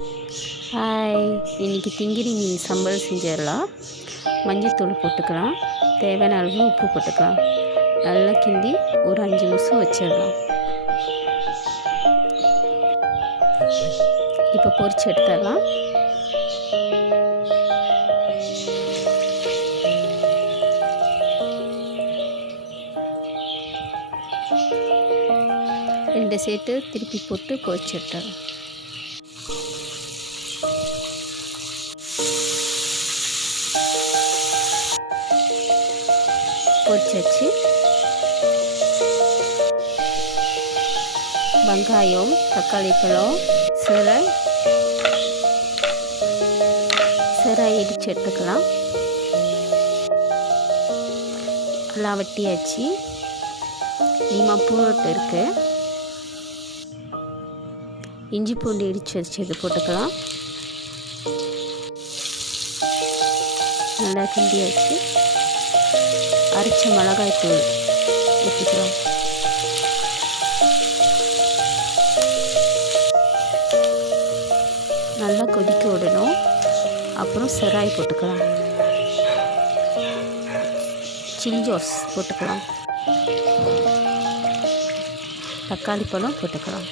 Hi, இன்றைக்கி திங்கிரி மீன் சம்பல் செஞ்சிடலாம். மஞ்சத்தூள் போட்டுக்கலாம், தேவையான அளவு உப்பு போட்டுக்கலாம். நல்லா கிண்டி ஒரு 5 நிமிஷம் வச்சிடலாம். இப்போ பொரிச்சு எடுத்துடலாம். ரெண்டு சேர்த்து திருப்பி போட்டு பொரிச்சு எடுத்துடலாம். பொரிச்சாச்சு. வெங்காயம், தக்காளி பழம், சிராய் இடித்து எடுத்துக்கலாம். நல்லா வெட்டியாச்சு. லீமா பூரோட்டு இருக்குது, இஞ்சி பூண்டு இடித்து வச்சது போட்டுக்கலாம். நல்லா கிண்டியாச்சு. அரைச்ச மிளகாய் தூள் ஊற்றிக்கலாம். நல்லா கொதிக்க விடணும். அப்புறம் சிராய் போட்டுக்கலாம். சில்லி சாஸ் போட்டுக்கலாம். தக்காளி பழம் போட்டுக்கலாம்.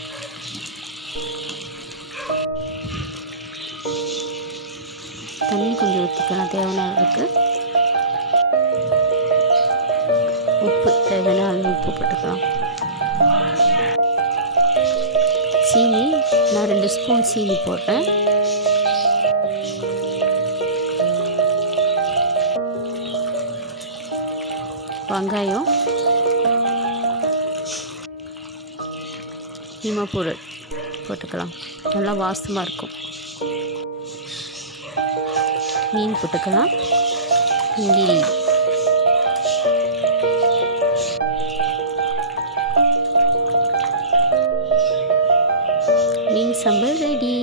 தண்ணி கொஞ்சம் ஊற்றிக்கலாம் தேவையான அளவுக்கு. உப்பு தேவையான அளவு உப்பு போட்டுக்கலாம். சீனி நான் 2 ஸ்பூன் சீனி போடுறேன். வெங்காயம், லீமா பவுடர் போட்டுக்கலாம். நல்லா வாசமாக இருக்கும். மீன் போட்டுக்கலாம். திங்கிரி மீன் சம்பல் ரெடி.